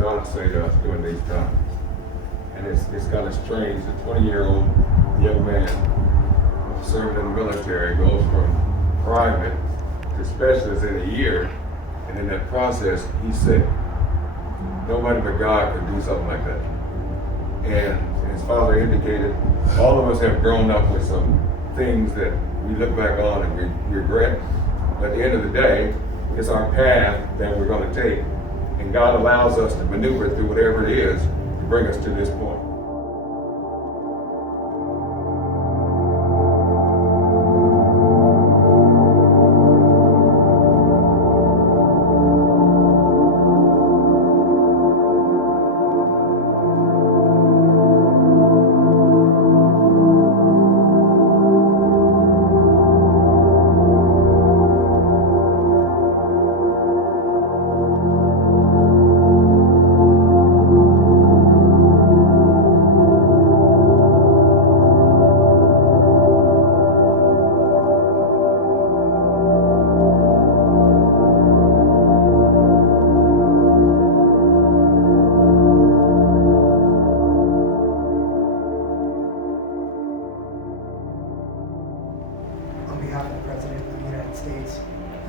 God say to us during these times? And it's kind of strange. A 20-year-old young man serving in the military goes from private to specialist in a year, and in that process, he's sick. Nobody but God could do something like that. And his father indicated, all of us have grown up with some things that we look back on and we regret. But at the end of the day, it's our path that we're going to take. And God allows us to maneuver through whatever it is to bring us to this point.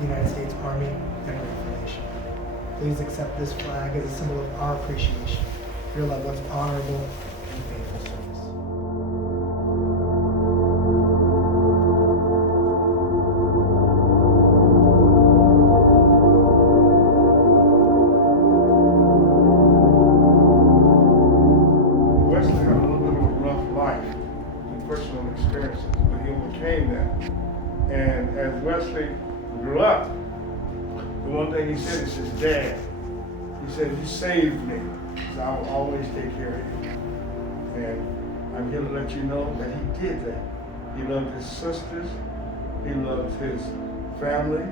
United States Army Veteran Foundation. Please accept this flag as a symbol of our appreciation for your loved one's honorable and faithful service. Wesley had a little bit of a rough life and personal experiences, but he overcame that. And as Wesley grew up, the one thing he said, he says, Dad, he said, you saved me, so I will always take care of you. And I'm here to let you know that he did that. He loved his sisters, he loved his family,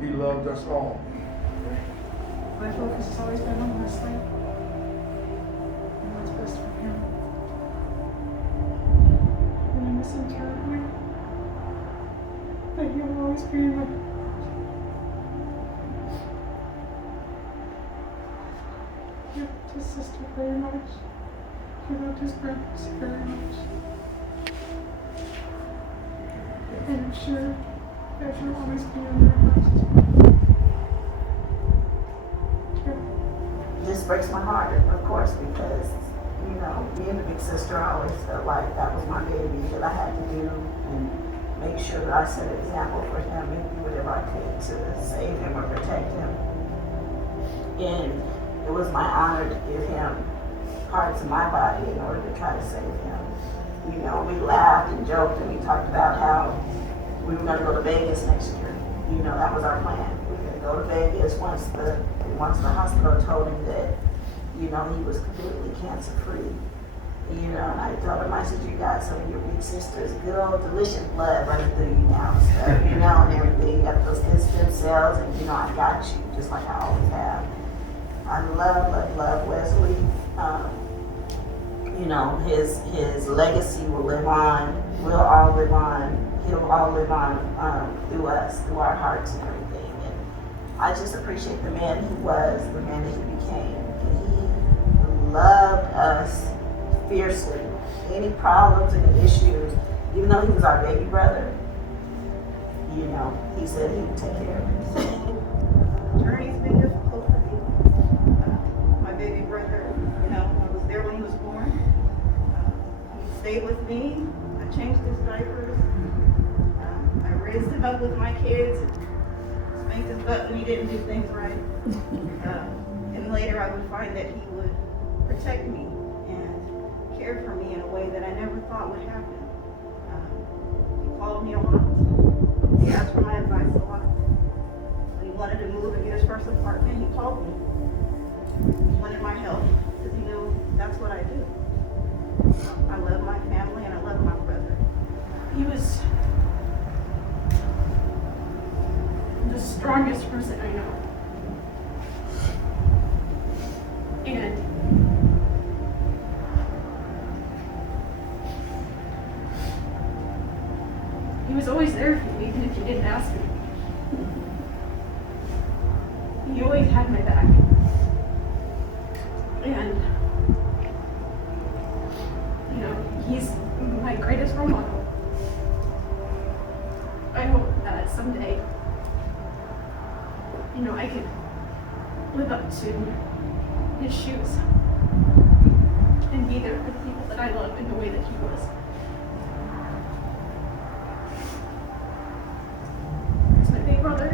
he loved us all. My focus has always been on Wesley and what's best for him. And I miss him terribly. But he'll always be in my heart. He loved his sister very much. He loved his brothers very much. And I'm sure that he'll always be in their hearts as well. This breaks my heart, of course, because, you know, being a big sister, I always felt like that was my baby that I had to do and make sure that I set an example for him and do whatever I could to save him or protect him. And it was my honor to give him parts of my body in order to try to save him. You know, we laughed and joked and we talked about how we were going to go to Vegas next year. You know, that was our plan. We were going to go to Vegas once the hospital told him that, you know, he was completely cancer-free. You know, and I told him, I said, you got some of your big sister's good old delicious blood running through you now, stuff, you know, and everything. You got those good stem cells, and, you know, I got you, just like I always have. I love Wesley. You know, his legacy will live on. We'll all live on. He'll all live on through us, through our hearts and everything. I just appreciate the man he was, the man that he became. And he loved us fiercely. Any problems, any issues, even though he was our baby brother, you know, he said he would take care of us. The journey's been difficult for me. My baby brother, you know, I was there when he was born. He stayed with me. I changed his diapers. I raised him up with my kids. Spanked his butt when he didn't do things right. And later I would find that he would protect me and care for me in a way that I never thought would happen. He called me a lot. He asked for my advice a lot. When he wanted to move and get his first apartment, he called me. He wanted my help because he knew that's what I do. I love my family and I love my brother. He was the strongest person I know. And he was always there for me, even if you didn't ask me. He always had my back. someday, I could live up to his shoes and be there for the people that I love in the way that he was. He's my big brother.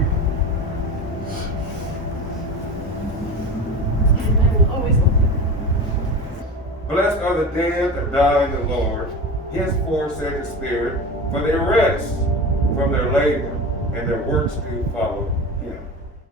And I will always love him. Blessed are the dead that die in the Lord. Henceforth, said the Spirit, for they rest from their labor, and their works do follow